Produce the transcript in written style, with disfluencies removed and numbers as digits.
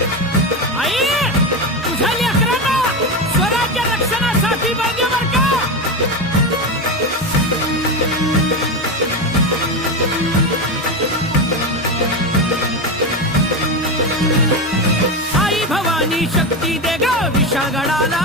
आई तुझ्या लेकरांना स्वराज्य रक्षणासाठी बघे बर का. आई भवानी शक्ती दे ग विशाळगडाला